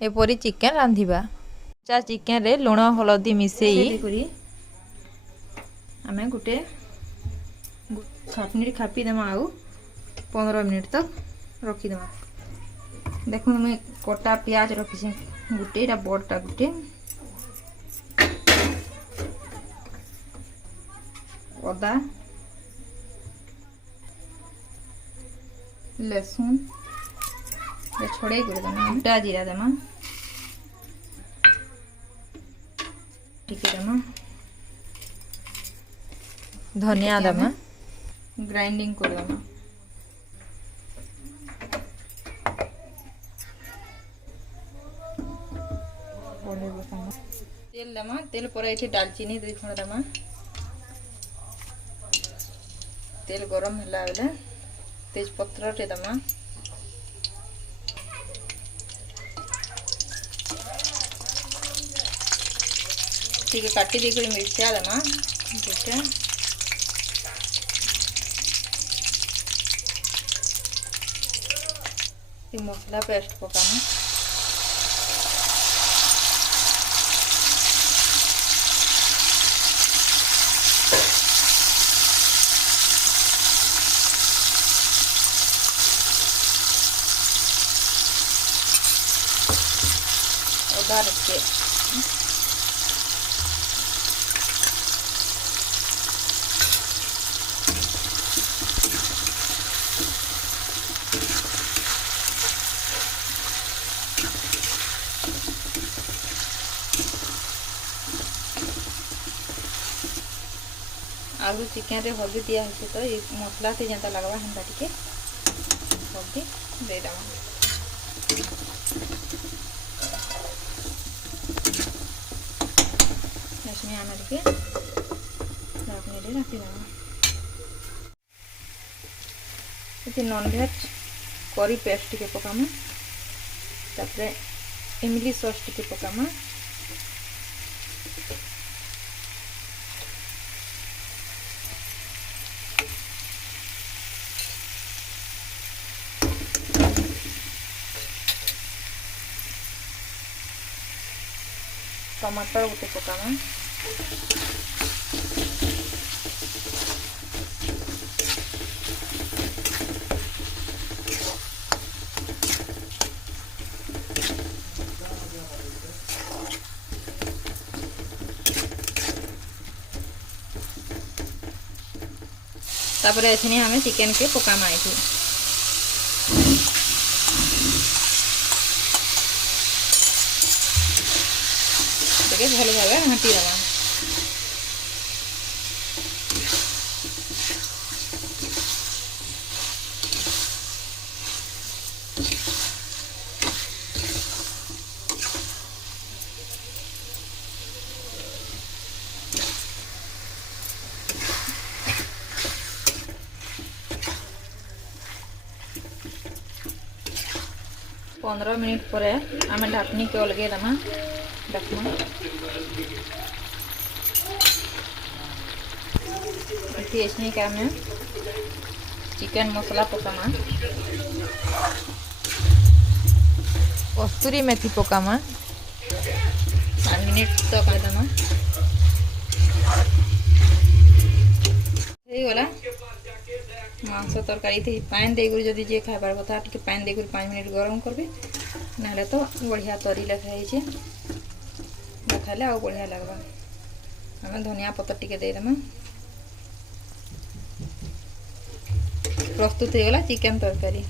एपरी chicken रांधिबा। Chicken रे लुण हलदी मिसेई आमे गुटे 7 मिनिट खापी देमा आउ 15 मिनिट तक रखी देमा। देखो मैं कटा प्याज रखी गुटे बड़टा गुटे अदा लहसुन छड़े कर देमा गोटा जीरा देमा टिके देमा धनिया देमा ग्राइंडिंग कर देमा तेल देमा तेल पर ये दालचीनी 2 खंड देमा तेल गरम होला बेले तेज पत्र टे देमा ठीक काटी दे कर मिर्चा देमा दुटा मसला पेस्ट पकाना अदा रखे आलू चिकेन रे हल्दी दिया है तो ये मसला से जनता लगवा हम टिके हल्दी दे दमा इसमें आना टिके रखने दे रखी दमा ये नॉन वेज करी पेस्ट टिके पकामा तापरे इमली सॉस टिके पकामा टमाटर गोटे पकामा तापरे एथनी हमें चिकन के पकामा आई थी भल भाव घाटी दमा पंद्रह मिनिट पर आम ढाकनी के अलगे दमा देखमा इसमें क्या में चिकन मसाला पकामा कस्तूरी मेथी पकामा 5 मिनिट तक आदमा गला मांस तरकारी थी पानी देकर जदि जे खाइबार कथा टिके पानी देकर 5 मिनिट गरम करबे ना तो बढ़िया तरी लेखा खाइले आ बढ़िया लगवा हमें धनिया पत्तर टिके दे देमा प्रस्तुत हो गला चिकन तरकारी।